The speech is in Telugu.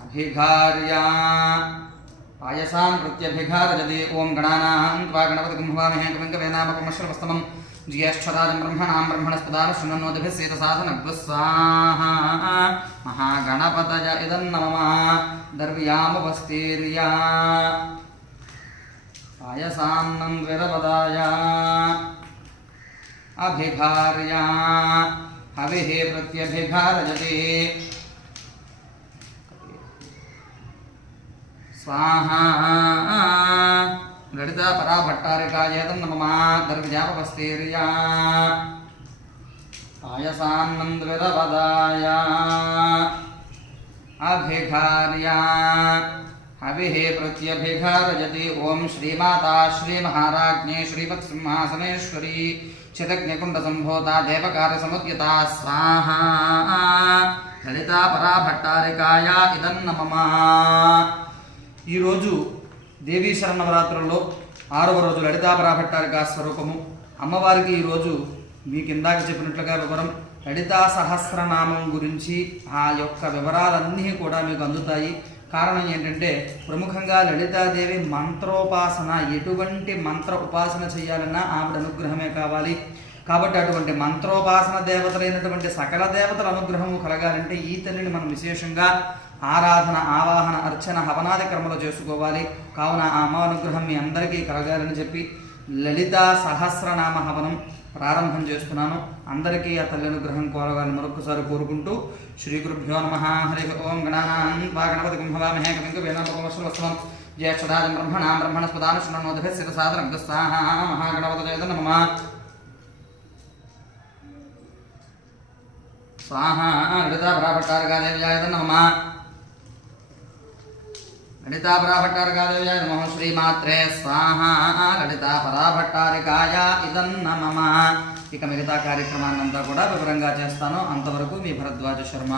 అభిఘార్యా. పాయసాం ప్రత్యభిఘారజది ఓం గణానాం త్వా గణపతి కుంభవామహే కవింకవేనామకమశ్రవస్తమం జ్యేష్ఠరాజం బ్రహ్మణాం బ్రహ్మణస్పదాన శృణోదిభిస్సేత సాధనగ్స్వాహా మహాగణపతయ ఇదన్నమమ దర్వ్యాముపస్తీర్యా పాయసాన్నం ద్విరపదాయ हविः प्रत्यभिघारजते स्वाहा। ललिता परा भट्टारिकाय तन्नमा गर्भजापवस्तीर्या अभिघार्या। హవిः ప్రత్యభిఘారజతి ఓం శ్రీమాతా శ్రీమహారాజ్ఞే శ్రీమత్సింహాసనేశ్వరీ చితజ్ఞకుండసంభూత దేవకార్యసముద్యతా స్వాహా లలితా ఇదన్న ఇదన్నమమ ఈరోజు దేవీశ్వర నవరాత్రుల్లో ఆరవ రోజు లలితాపరాభట్టారిక స్వరూపము. అమ్మవారికి ఈరోజు మీకు ఇందాక చెప్పినట్లుగా వివరం లలితా సహస్రనామం గురించి ఆ యొక్క వివరాలన్నీ కూడా మీకు అందుతాయి. కారణం ఏంటంటే ప్రముఖంగా లలితాదేవి మంత్రోపాసన ఎటువంటి మంత్ర ఉపాసన చేయాలన్నా ఆవిడ అనుగ్రహమే కావాలి. కాబట్టి అటువంటి మంత్రోపాసన దేవతలైనటువంటి సకల దేవతల అనుగ్రహము కలగాలంటే ఈ తల్లిని మనం విశేషంగా ఆరాధన ఆవాహన అర్చన హవనాది కర్మలు చేసుకోవాలి. కావున ఆ అమ్మ అనుగ్రహం మీ అందరికీ కలగాలని చెప్పి లలితా సహస్రనామ హవనం ప్రారంభం చేస్తున్నాను. అందరికీ ఆ తల్లి అనుగ్రహం కోరగాలని మరొకసారి కోరుకుంటూ శ్రీ గురుభ్యో నమ. హరి ఓం గణానాం. వా గణపతి కుంభవామహే కవింక వేణోపమశ్రవస్వం జ్యేష్ఠరాజం బ్రహ్మణా బ్రహ్మణస్పదాన శృణోదభ్య శిర సాధన స్వాహ మహాగణపతి జయత నమ. స్వాహ లలితాపరాభట్టారకాదేవ్యాయ నమ. లలితాపరాభట్టారకాదేవ్యాయ నమ శ్రీమాత్రే స్వాహ. లలితాపరాభట్టారికాయ ఇదన్నమమ ఇక మిగతా కార్యక్రమాన్నంతా కూడా వివరంగా చేస్తాను. అంతవరకు మీ భరద్వాజ శర్మ